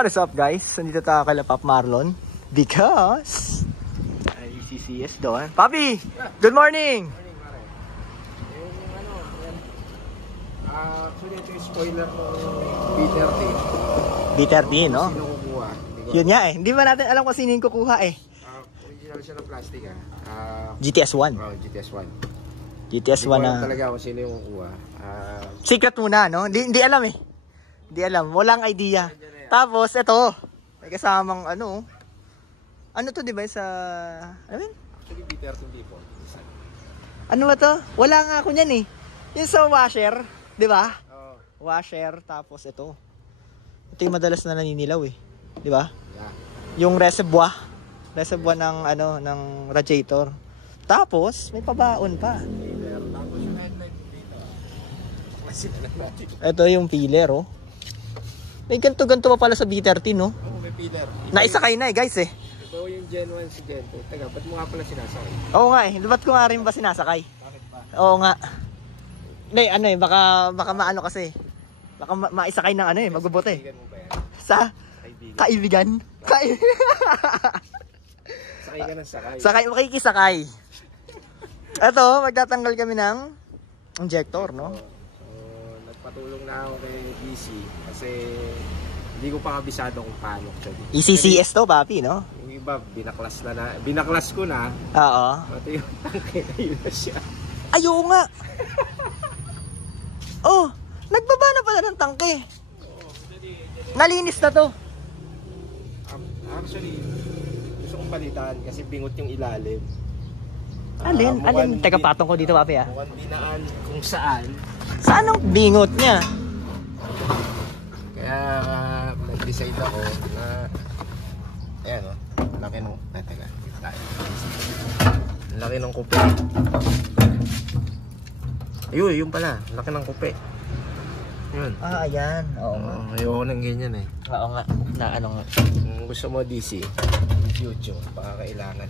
What is up guys? Nandito tayo kay Pop Marlon because ay CCS doon. Papi, good morning. Morning, pare. Actually ito yung spoiler mo B30. B30, no? Sino kukuha? Yun nga eh. Hindi ba natin alam kung sino yung kukuha eh. Original siya ng plastic GTS 1. Oh, GTS 1. GTS 1 Hindi ko na. alam talaga kung sino yung kukuha. Secret muna, no? Hindi alam eh. Hindi alam. Walang idea. Tapos, ito. May kasamang ano. Ano to, di ba? Sa... Ano yun? Actually, B30 hindi po. Ano ba to? Wala nga ako niyan eh. Yung sa washer. Di ba? Oh. Washer. Tapos ito. Ito yung madalas na naninilaw eh. Di ba? Yeah. Yung reservoir. Reservoir ng, ano, ng radiator. Tapos, may pabaon pa. Tapos yung headlight dito. Ito yung pillar, oh. May ganto-ganto pa pala sa B30, no? Oo, may pillar. Naisakay na eh, guys eh. Ito yung Gen 1 si Gen 2. Taga, ba't mo nga pala sinasakay? Oo nga eh. Ba't ko nga rin ba sinasakay? Bakit ba? Oo nga. Hindi, ano eh. Baka maano kasi. Baka maisakay ng ano eh. Magbubuti. Kaibigan mo ba yan? Sa Kaibigan. kaibigan. Sakay ka ng sakay. Sakay, makikisakay. Ito, magtatanggal kami ng injector, no? Nagpatulong na ako kay DC kasi hindi ko pa kabisado kung paano actually. ECCS to, papi, no? Yung iba, binaklas ko na. Oo. Pati yung tangke na yun na siya. Ayaw nga. Oh, nagbaba na pala ng tangke. Nalinis na to. Actually, gusto kong palitan kasi bingot yung ilalim. Alin? Teka, patong ko dito, papi, ah. Mukhang dinaan kung saan. Saan ang bingot niya? Kaya nag-decide ako na ayan o, laki nung laki ng kupe. Ayun, yun pala, laki ng kupe. Yun. Ah, ayan. Oo nga. Ayoko ng ganyan eh. Oo nga. Na ano nga. Kung gusto mo DC, future, baka kailangan.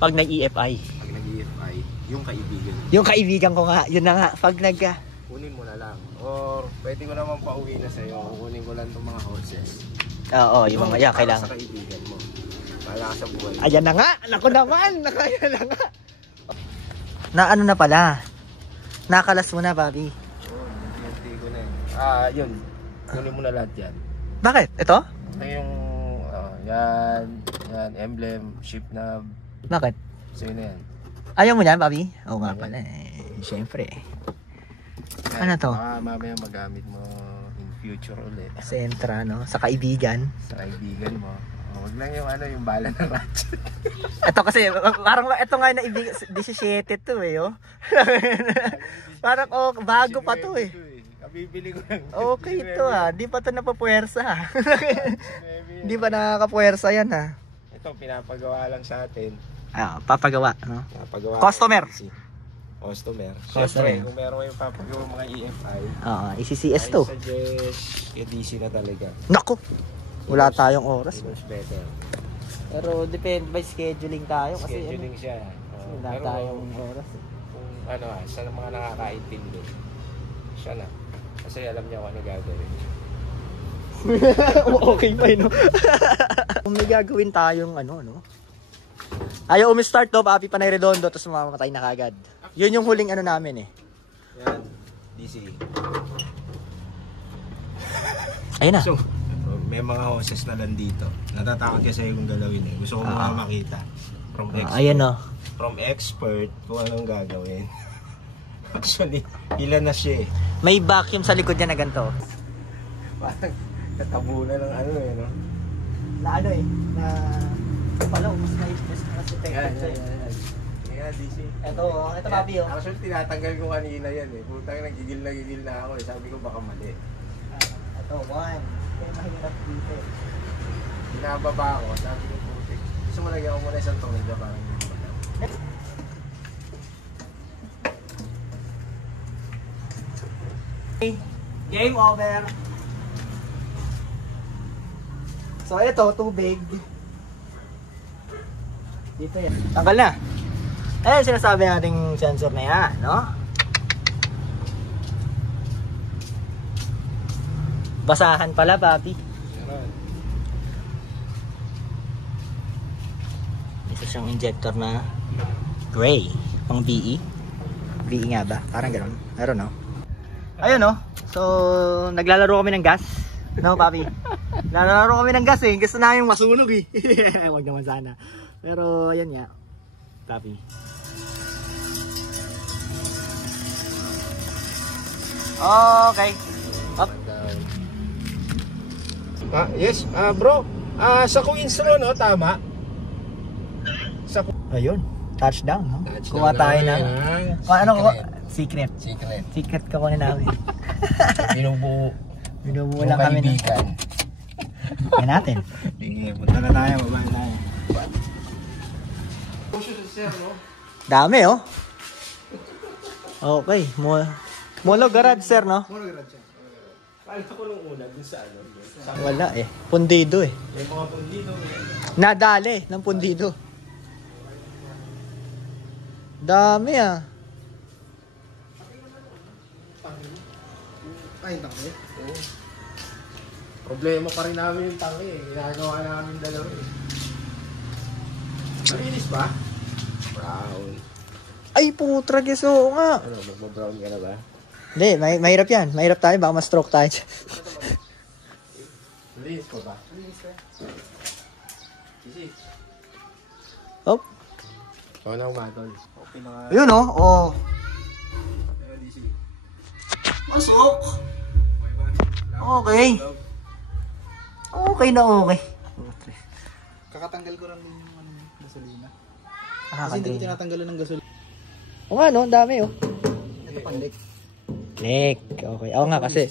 Pag nag-EFI. Pag nag-EFI, yung kaibigan. Yung kaibigan ko nga, yun na nga. Pag Kunin mo na lang. Or pwede ko naman pauwi na sa'yo. Kukunin ko lang itong mga horses. Oo, yung mga yan, kailangan. Para sa kaibigan mo. Para sa buhay. Ayan na nga. Naku naman. Nakaya na nga. Na ano na pala. Nakalas mo na, papi. Hindi ko na yun. Yun. Kunin mo na lahat yan. Bakit? Ito? Ito yung, yan, emblem, ship knob. Bakit? Sa'yo na yan. Ayaw mo yan, papi? Oo nga pala eh. Siyempre. Ano to? Mamaya magamit mo in future ulit. Sentra, no? Sa kaibigan. Sa kaibigan mo. Huwag lang yung yung bala ng ratchet. Ito kasi, parang ito nga na 17 to eh, oh. Parang, bago pa to eh. Kabibili ko lang. Okay ito di pa to napapuwersa. Di pa nakakapuwersa yan Ito, pinapagawa lang sa atin. Papagawa, no? Pinapagawa. Customer. Customer. Customer. Siyempre, kung meron kayong papagawa mga EFI, ECCS to. I suggest yung DC na talaga. Naku! Wala tayong oras. Much better. Pero depende by scheduling tayo kasi Scheduling siya. wala Pero tayong oras. kung sa mga nakakaintindi, siya na. Kasi alam niya kung ano gagawin. Okay pa no? Kung may gagawin tayong no? Ayaw umi-start to, papi panay redondo, tapos mamamatay na kagad. Yun yung huling namin eh. Yan, DC. Ayun na. So, may mga hoses na lang dito. Natatakot ka sa'yo kung galawin eh. Gusto ko makita. From expert. Ayan no. From expert kung anong gagawin. Actually, ilan na siya eh. May vacuum sa likod niya na ganito. Parang katabunan ng no? Na na pala, mas na-stress na kasi Yan. Yan, DC. Ito papi Actually, tinatanggal ko kanina yan eh. Putang nagigil na ako eh. Sabi ko baka mali. Ito, one. Kaya mahirap dito. Binababa ako. Sabi ko putik. Gusto mo lagyan ko muna isang tornilyo para hindi mo alam. Game over. So ito, tubig. Dito yan. Tanggal na. Ayan sinasabi nating sensor na yan, no? Basahan pala, papi. siyang injector na gray. Pang BE. BE nga ba? Parang gano'n. Meron, no? Ayun, no? So, naglalaro kami ng gas. No, papi? Naglalaro kami ng gas eh. Gusto namin masunog eh. Huwag naman sana. Pero, ayan nga. Papi. Okay. Up. Yes, bro. Sa Queens Road, no? Tama. Ayun. Touchdown, no? Touchdown Kuha tayo na. Ano ko? Secret. Secret ka na namin. Binubuo lang kami ng kaya natin. Sige, punta na tayo. Baba na tayo. Dami, oh. Okay. Molo garage, sir, no? Kala ko nung una, dun sa ano? Wala eh. Pundido eh. May mga pundido. Nadali ng pundido. Dami ah. Ay, tangke? Oo. Problema pa rin namin yung tangke eh. Ginagawa namin dalawa eh. Malinis ba? Brown. Ay, putra geso nga. Ano, magma-brown ka na ba? Hindi, mahirap yan. Mahirap tayo. Baka ma-stroke tayo. Malinis ko ba? Malinis ka. Easy. Oh. Oo na umatol. Okay na nga. Yun oh. Oh. Masok. Okay. Okay na okay. Kakatanggal ko lang din yung gasolina. Kasi Kasi hindi ko tinatanggalan ng gasolina. O nga no, ang dami oh. Ito pang leak. Nick. Okay. Oo nga kasi.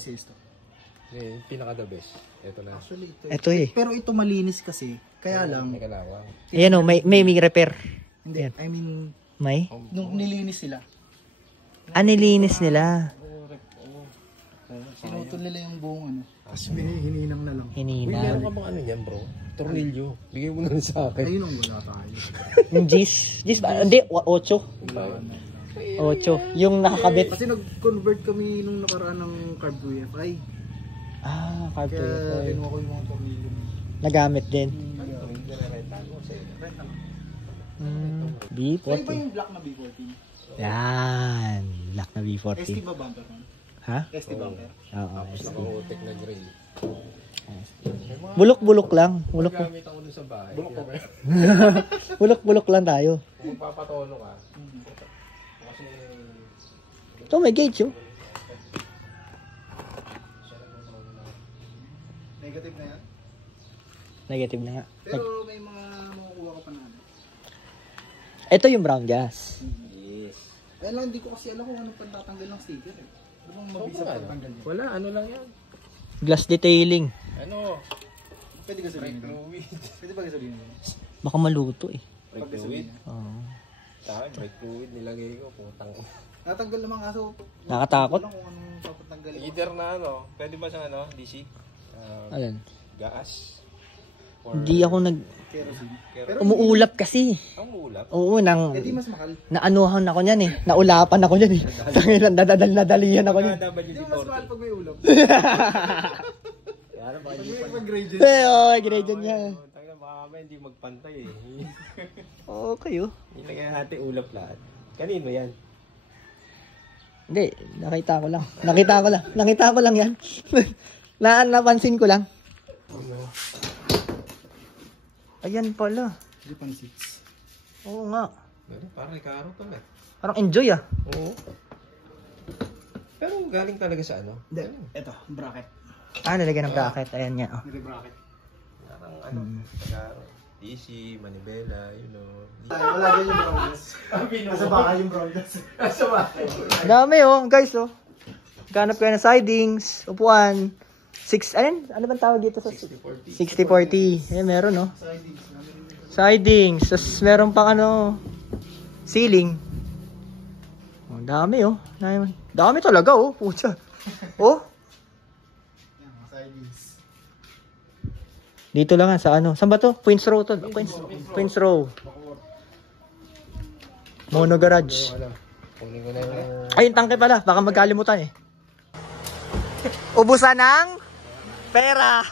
Yung pinaka-the best. Ito na. Actually, Ito eh. Pero ito malinis kasi. Kaya lang. May kalawang. Ayan oh, may repair. Hindi, I mean, May? nung nilinis sila. Nilinis nila. Sinutol nila yung buong ano. Tapos hininang na lang. Uy, meron Hinina. ka bang ano yan, bro? Tornilyo. Bigay mo na rin sa akin. Ayun ang wala tayo. Yung G's. G's ba? Hindi, 8. 8. Yung nakakabit. Kasi nag-convert kami nung nakaraan ng carb UFI. Ah, carb Kaya to. kinuha ko yung mga tornilyo. Nagamit din. Saan B40. ba yung black na B14? Yan. Black na ST B40. ba bumper man? Ha? ST bumper. Oo. Tapos naka-utek na gray. Bulok-bulok lang. Bulok. Gamit ako dun sa bahay. Bulok pa ba? Bulok-bulok lang tayo. Kung magpapatono ka. Kasi Ito may gauge oh. Negative na yan. Negative na nga. Pero may mga makukuha ko pa na ano. Ito yung brown gas. yes. Kaya lang hindi ko kasi alam kung anong pantatanggal ng sticker eh. Ano bang mabisa Ano? pagtanggal niya? Wala, ano lang yan. Glass detailing. Ano? Pwede gasolina Brake doon? fluid. Pwede ba gasolina doon? Baka maluto eh. Brake fluid. Oo. Sa akin, brake fluid nilagay ko. Putang. Natanggal naman kaso. Nakakatakot? Wala kung anong papatanggal. Either na ano, pwede ba sa ano, DC? Ayan. Gas. Or Hindi ako Kerosene. Pero umuulap kasi. ang ulap. Oo, Eh di mas mahal. naanuhan ako niyan eh. Naulapan ako niyan eh. Tangilan, nadalihan ako niyan. Di ba mas mahal pag may ulam? Kaya baka Pag may pag-gradient. Eh, oh, grade niya. Tangina, baka mamaya hindi magpantay eh. Okay oh. Ilagay natin ulap lahat. Kanino yan? Hindi, nakita ko lang yan. Napansin ko lang. Ayan pala. Japan 6. Oo nga. Parang ikaro to na. Parang enjoy ah. Oo. Pero galing talaga sa ano? Hindi, eto, bracket. Nalagyan ng bracket. Ayan nga oh. Nag-bracket. Parang ano, ikaro. DC, manibela, you know. Wala dyan yung brown gas. Nasa baka yung brown gas. Nasa bahay. Dami oh, guys oh. Ganap kayo ng sidings, upuan. 6, ano bang tawag dito sa 60-40. 60-40. Eh, meron no. Sidings. Tapos meron pang ano, ceiling. Oh, dami oh. Dami talaga oh, pucha. Oh. Dito lang sa ano. Saan ba to? Queens Row to. Queens Row. Mono Garage. Kunin ko na yung... Ay, yung tangke pala. Baka magkalimutan eh. Ubusan ng pera.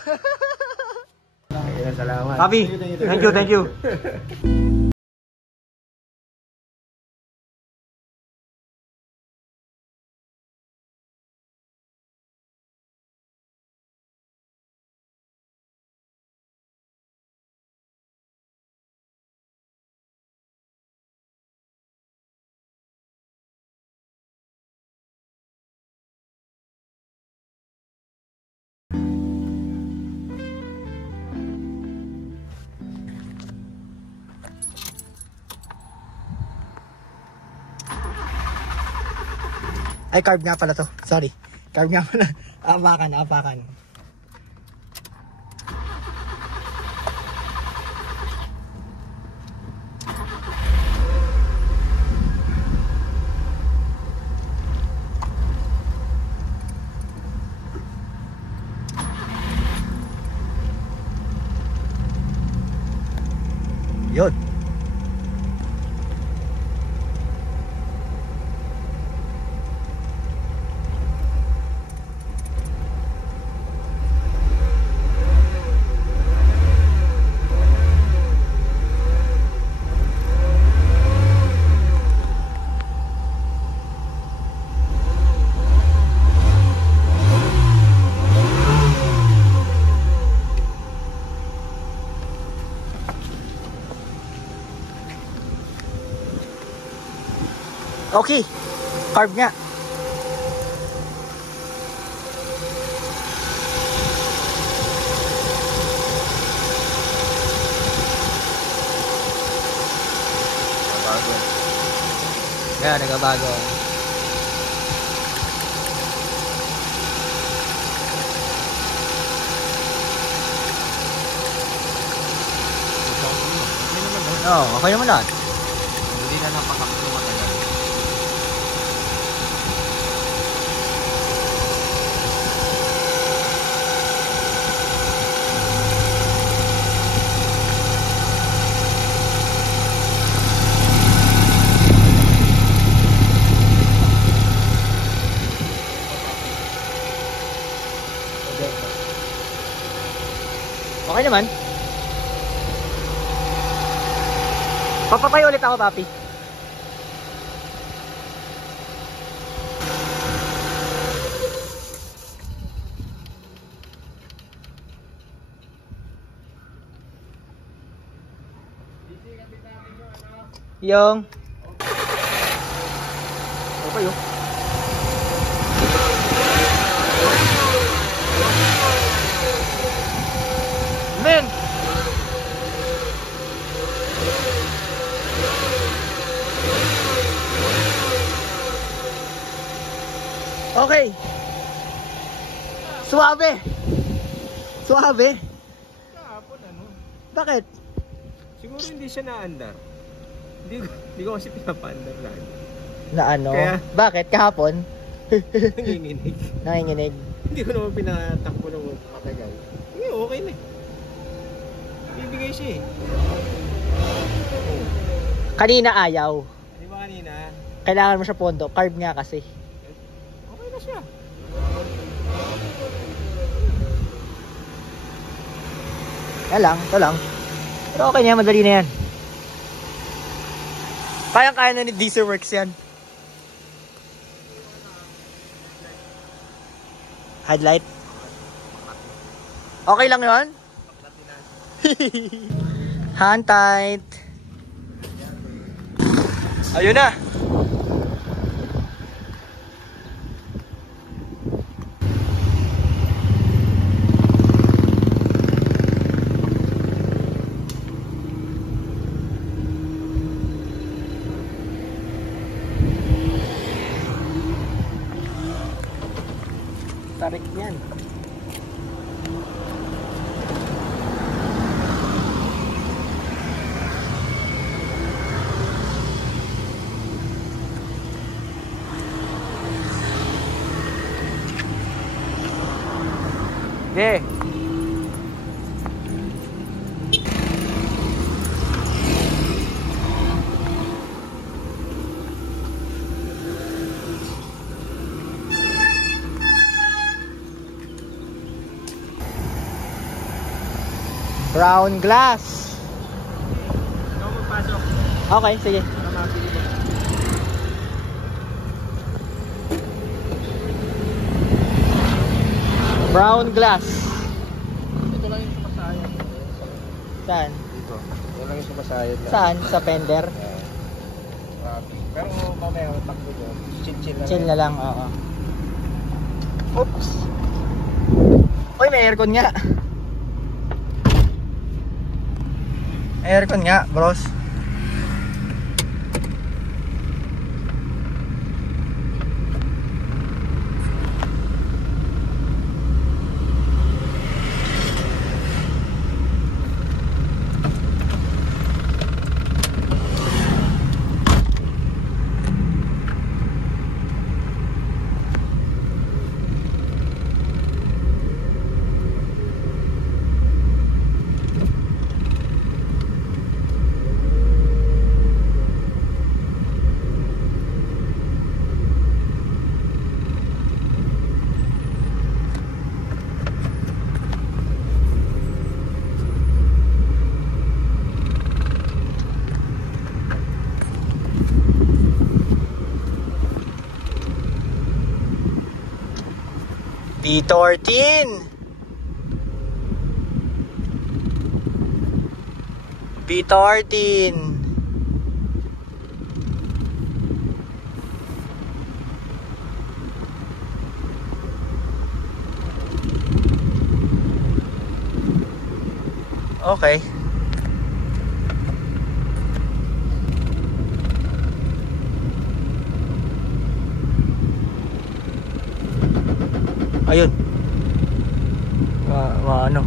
Salamat. Papi, thank you. Ay, carb nga pala to. Sorry. Carb nga pala. Apakan. Yun. Okay. Carb nga. Bago. Yan, nagbabago. Oo, okay naman lahat. Hindi na napakaklo matagal. Okay naman. Papapay ulit ako, papi. Yung okay yun. Men! Okay. Suabe. Suabe. Kahapon ano? Bakit? Siguro hindi siya naandar. Hindi ko kasi pinapaandar lang. Na ano? Kaya- Bakit? Kahapon? Nanginginig. Nanginginig. Hindi ko naman pinatakbo ng matagal. Hindi, okay na. Bibigay siya eh. Kanina ayaw. Di ba kanina? Kailangan mo siya pondo. Carb nga kasi. Okay na siya. Yan lang. Ito lang. Pero okay na yan. Madali na yan. Kayang-kaya na ni Dieselworks yan. Headlight. Okay lang yun? Hand tight. Ayun na. Tarik yan. Okay. Brown glass. Ikaw magpasok. Okay, sige. Para mabili mo. Brown glass. Ito lang yung sumasayad. Saan? Dito. Ito lang yung sumasayad na. Saan? Sa fender? Pero mamaya takbo doon. Chill na Chill na lang, oo. Oops. Uy, may aircon nga. Aircon nga, bros. B13. B13. Okay. Ayun. Ano?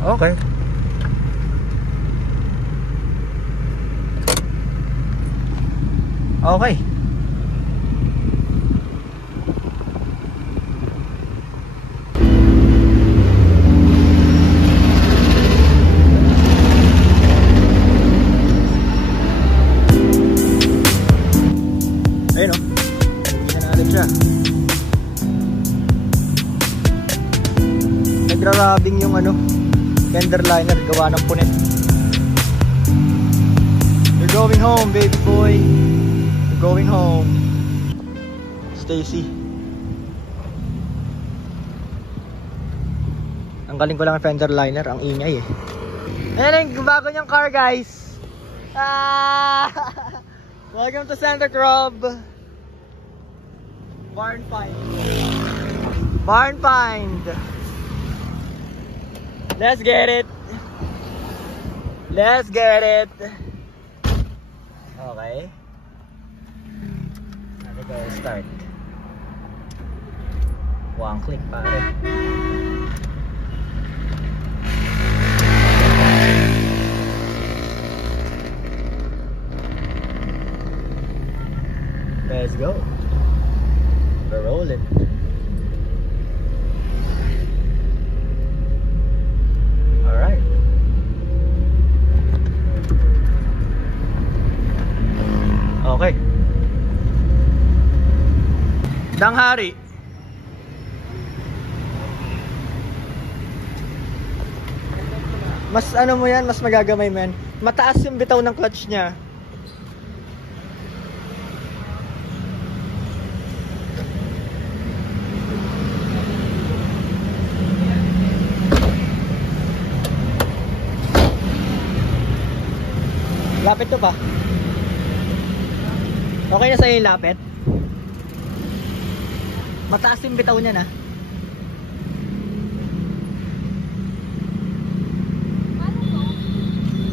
Okay. Okay. Ayun o. Hindi na natin siya. Nagra-rubbing yung ano, fender liner, gawa ng punit. You're going home, baby boy. You're going home. Stacy. Ang galing ko lang ang fender liner, ang ingay eh. Ayan yung bago niyang car, guys. Welcome to Santa Cruz. Barn find. Barn find. Let's get it. Let's get it. Okay. Natin go start. One click pare. Let's go. We're rolling. Alright. Okay. Danghari. Mas ano mo yan, mas magagamay man. Mataas yung bitaw ng clutch niya. Lapit to pa. Okay na sa'yo yung lapit? Mataas yung bitaw niya na.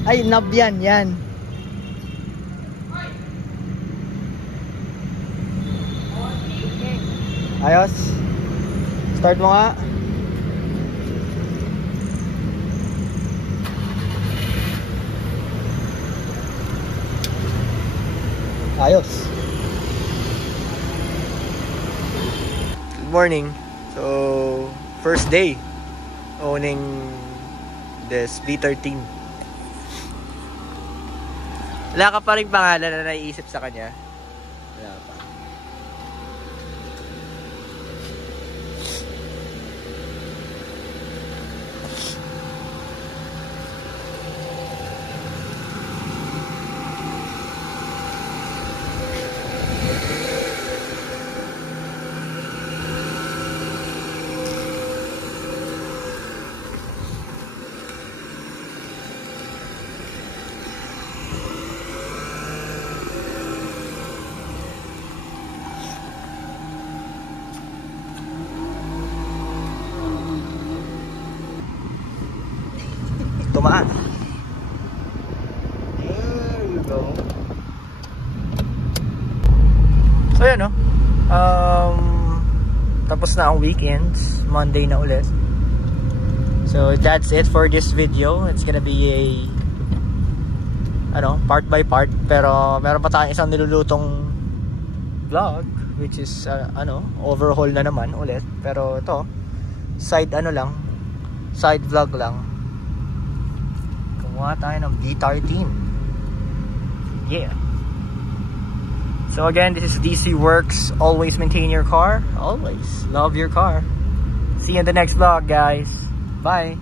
Ay, knob yan, yan. Ayos. Start mo nga. Ayos. Good morning. So, first day owning this B13. Wala ka pa rin pangalan na naiisip sa kanya? Wala pa. Tumaan. There you go. So yan no. Tapos na ang weekends. Monday na ulit. So that's it for this video. It's gonna be a part by part. Pero meron pa tayong isang nilulutong vlog, which is overhaul na naman ulit. Pero ito side vlog lang. Kumuha tayo ng B13. Yeah. So again, this is DC Works. Always maintain your car. Always love your car. See you in the next vlog, guys. Bye.